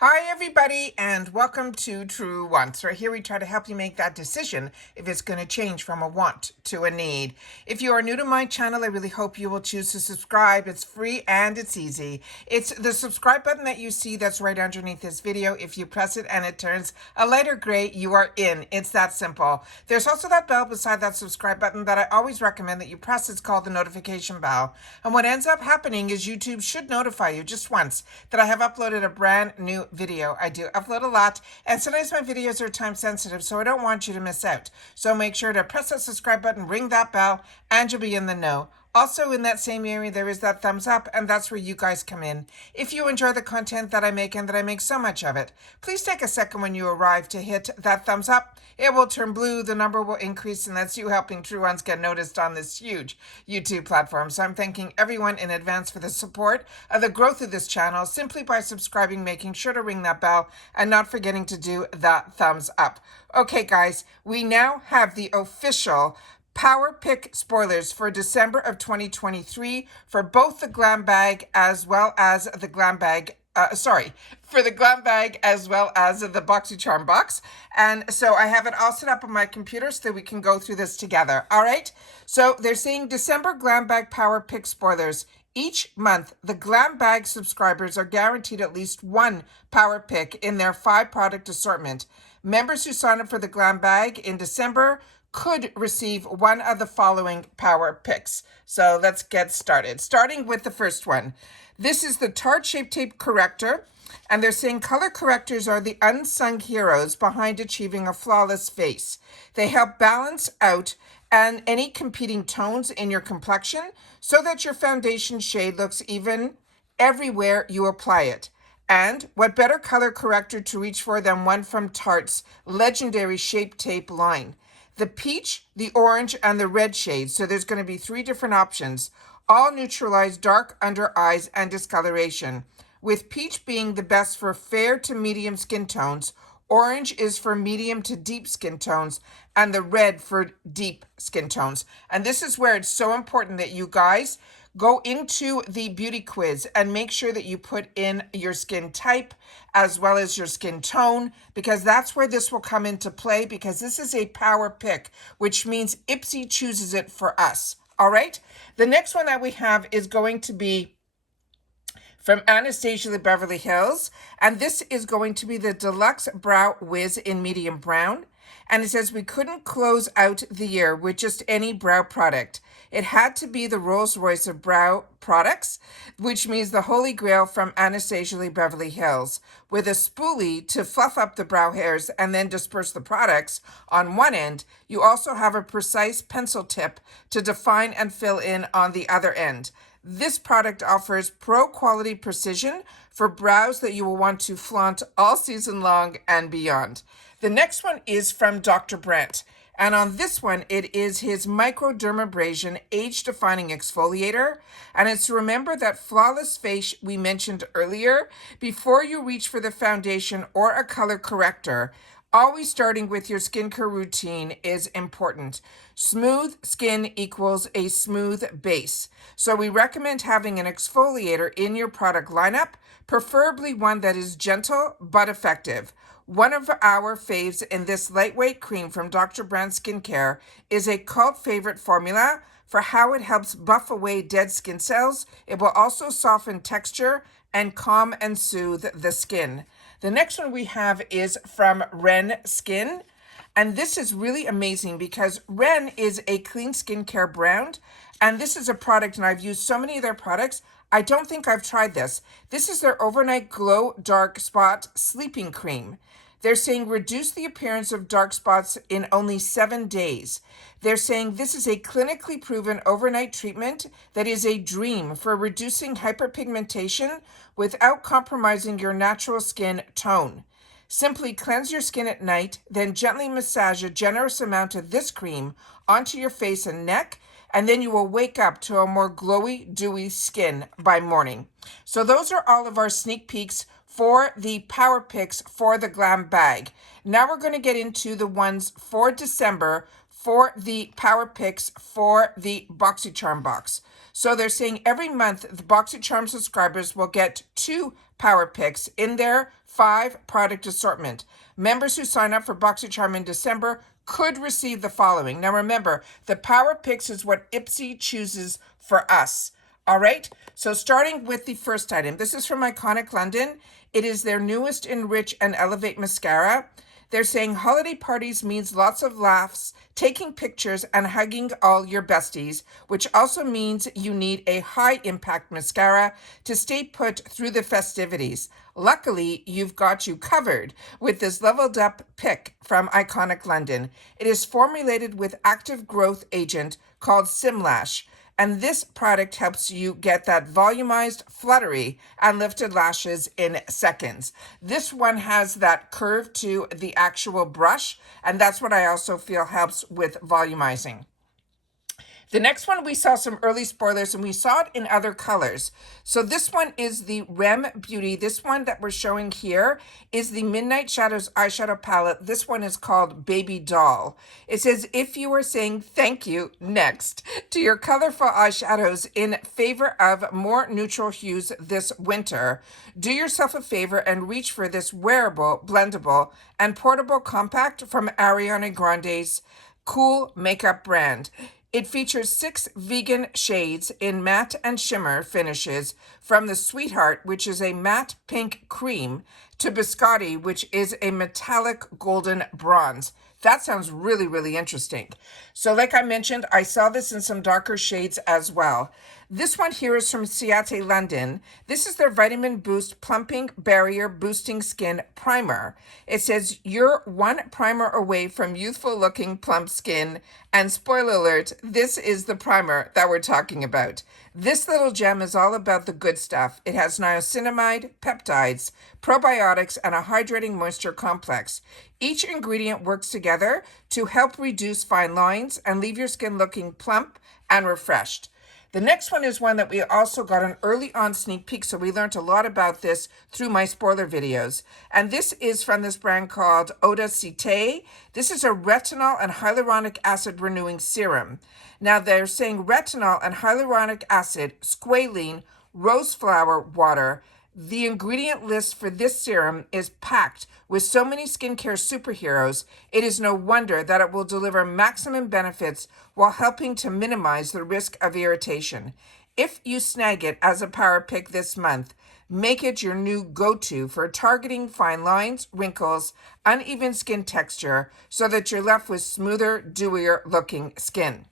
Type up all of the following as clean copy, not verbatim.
Hi everybody and welcome to True Wants. Right here we try to help you make that decision if it's going to change from a want to a need. If you are new to my channel, I really hope you will choose to subscribe. It's free and it's easy. It's the subscribe button that you see that's right underneath this video. If you press it and it turns a lighter gray, you are in. It's that simple. There's also that bell beside that subscribe button that I always recommend that you press. It's called the notification bell. And what ends up happening is YouTube should notify you just once that I have uploaded a brand new video. I do upload a lot, and sometimes my videos are time sensitive, so I don't want you to miss out. So make sure to press that subscribe button, ring that bell, and you'll be in the know. Also in that same area, there is that thumbs up, and that's where you guys come in. If you enjoy the content that I make and that I make so much of it, please take a second when you arrive to hit that thumbs up. It will turn blue, the number will increase, and that's you helping True Ones get noticed on this huge YouTube platform. So I'm thanking everyone in advance for the support of the growth of this channel simply by subscribing, making sure to ring that bell, and not forgetting to do that thumbs up. Okay, guys, we now have the official Power Pick spoilers for December of 2023 for both the GlamBag as well as the GlamBag, for the GlamBag as well as the Boxycharm box. And so I have it all set up on my computer so that we can go through this together. All right. So they're saying December GlamBag Power Pick spoilers. Each month, the GlamBag subscribers are guaranteed at least one Power Pick in their 5-product assortment. Members who sign up for the GlamBag in December could receive one of the following Power Picks. So let's get started. Starting with the first one. This is the Tarte Shape Tape Corrector. And they're saying color correctors are the unsung heroes behind achieving a flawless face. They help balance out and any competing tones in your complexion so that your foundation shade looks even everywhere you apply it. And what better color corrector to reach for than one from Tarte's legendary Shape Tape line? The peach, the orange, and the red shades. So there's going to be 3 different options. All neutralize dark under eyes and discoloration. With peach being the best for fair to medium skin tones, orange is for medium to deep skin tones, and the red for deep skin tones. And this is where it's so important that you guys go into the beauty quiz and make sure that you put in your skin type as well as your skin tone, because that's where this will come into play, because this is a power pick, which means IPSY chooses it for us. All right. The next one that we have is going to be from Anastasia, Beverly Hills. And this is going to be the Deluxe Brow Wiz in medium brown. And it says we couldn't close out the year with just any brow product. It had to be the Rolls Royce of brow products, which means the Holy Grail from Anastasia, Beverly Hills, with a spoolie to fluff up the brow hairs and then disperse the products on one end. You also have a precise pencil tip to define and fill in on the other end. This product offers pro-quality precision for brows that you will want to flaunt all season long and beyond. The next one is from Dr. Brent. And on this one, it is his microdermabrasion age-defining exfoliator. And it's to remember that flawless face we mentioned earlier. Before you reach for the foundation or a color corrector, always starting with your skincare routine is important. Smooth skin equals a smooth base. So we recommend having an exfoliator in your product lineup, preferably one that is gentle but effective. One of our faves in this lightweight cream from Dr. Brand Skincare is a cult favorite formula for how it helps buff away dead skin cells. It will also soften texture and calm and soothe the skin. The next one we have is from Ren Skin. And this is really amazing because Ren is a clean skincare brand. And this is a product, and I've used so many of their products, I don't think I've tried this. This is their Overnight Glow Dark Spot Sleeping Cream. They're saying reduce the appearance of dark spots in only 7 days. They're saying this is a clinically proven overnight treatment that is a dream for reducing hyperpigmentation without compromising your natural skin tone. Simply cleanse your skin at night, then gently massage a generous amount of this cream onto your face and neck, and then you will wake up to a more glowy, dewy skin by morning. So those are all of our sneak peeks for the Power Picks for the GlamBag. Now we're going to get into the ones for December for the Power Picks for the Boxycharm box. So they're saying every month the Boxycharm subscribers will get 2 Power Picks in their 5 product assortment. Members who sign up for Boxycharm in December could receive the following. Now remember, the Power Picks is what IPSY chooses for us. All right, so starting with the first item. This is from Iconic London. It is their newest Enrich and Elevate Mascara. They're saying holiday parties means lots of laughs, taking pictures, and hugging all your besties, which also means you need a high-impact mascara to stay put through the festivities. Luckily, you've got you covered with this leveled-up pick from Iconic London. It is formulated with active growth agent called Simlash. And this product helps you get that volumized, fluttery, and lifted lashes in seconds. This one has that curve to the actual brush, and that's what I also feel helps with volumizing. The next one, we saw some early spoilers, and we saw it in other colors. So this one is the Rem Beauty. This one that we're showing here is the Midnight Shadows eyeshadow palette. This one is called Baby Doll. It says, if you are saying thank you next to your colorful eyeshadows in favor of more neutral hues this winter, do yourself a favor and reach for this wearable, blendable, and portable compact from Ariana Grande's Cool Makeup brand. It features 6 vegan shades in matte and shimmer finishes, from the Sweetheart, which is a matte pink cream, to Biscotti, which is a metallic golden bronze. That sounds really, really interesting. So like I mentioned, I saw this in some darker shades as well. This one here is from Ciate London. This is their Vitamin Boost Plumping Barrier Boosting Skin Primer. It says you're 1 primer away from youthful looking plump skin. And spoiler alert, this is the primer that we're talking about. This little gem is all about the good stuff. It has niacinamide, peptides, probiotics, and a hydrating moisture complex. Each ingredient works together to help reduce fine lines and leave your skin looking plump and refreshed. The next one is one that we also got an early on sneak peek, so we learned a lot about this through my spoiler videos. And this is from this brand called OdaC. This is a retinol and hyaluronic acid renewing serum. Now they're saying retinol and hyaluronic acid, squalene, rose flower water. The ingredient list for this serum is packed with so many skincare superheroes, it is no wonder that it will deliver maximum benefits while helping to minimize the risk of irritation. If you snag it as a power pick this month, make it your new go-to for targeting fine lines, wrinkles, uneven skin texture, so that you're left with smoother, dewier looking skin.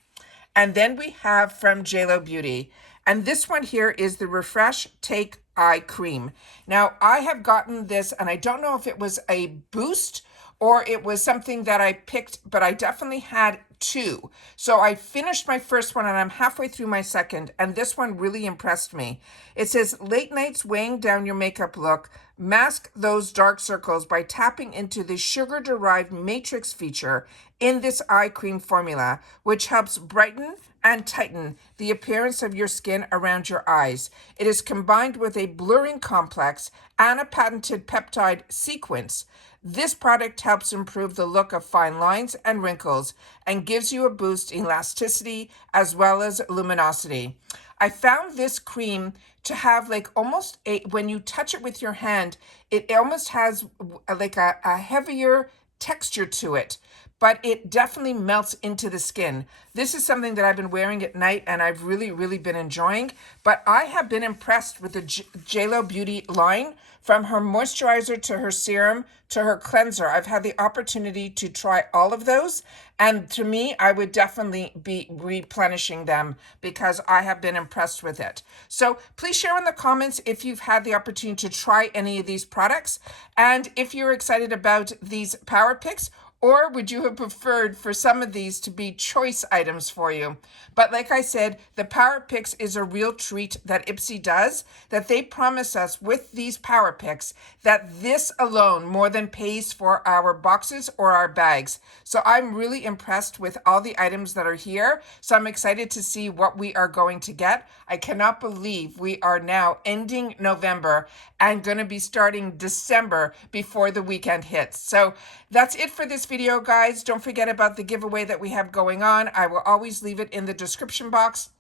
And then we have from JLo Beauty. And this one here is the Refresh Take Eye Cream. Now, I have gotten this, and I don't know if it was a boost or it was something that I picked, but I definitely had 2. So I finished my first one, and I'm halfway through my second, and this one really impressed me. It says, late nights weighing down your makeup look, mask those dark circles by tapping into the sugar-derived matrix feature in this eye cream formula, which helps brighten and tighten the appearance of your skin around your eyes. It is combined with a blurring complex and a patented peptide sequence. This product helps improve the look of fine lines and wrinkles and gives you a boost in elasticity as well as luminosity. I found this cream to have like almost when you touch it with your hand, it almost has like a heavier texture to it, but it definitely melts into the skin. This is something that I've been wearing at night and I've really, really been enjoying. But I have been impressed with the JLo Beauty line, from her moisturizer to her serum to her cleanser. I've had the opportunity to try all of those. And to me, I would definitely be replenishing them because I have been impressed with it. So please share in the comments if you've had the opportunity to try any of these products and if you're excited about these power picks. Or would you have preferred for some of these to be choice items for you? But like I said, the Power Picks is a real treat that IPSY does, that they promise us with these Power Picks that this alone more than pays for our boxes or our bags. So I'm really impressed with all the items that are here. So I'm excited to see what we are going to get. I cannot believe we are now ending November and going to be starting December before the weekend hits. So that's it for this this video, guys, don't forget about the giveaway that we have going on. I will always leave it in the description box,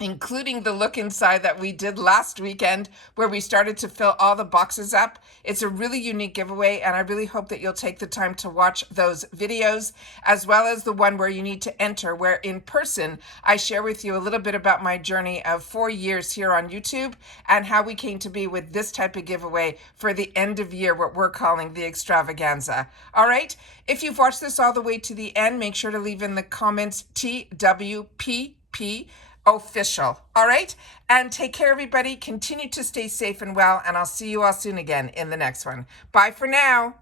including the look inside that we did last weekend where we started to fill all the boxes up. It's a really unique giveaway, and I really hope that you'll take the time to watch those videos, as well as the one where you need to enter, where in person I share with you a little bit about my journey of 4 years here on YouTube and how we came to be with this type of giveaway for the end of year, what we're calling the extravaganza. All right, if you've watched this all the way to the end, make sure to leave in the comments TWPP official. All right, and take care, everybody. Continue to stay safe and well, and I'll see you all soon again in the next one. Bye for now.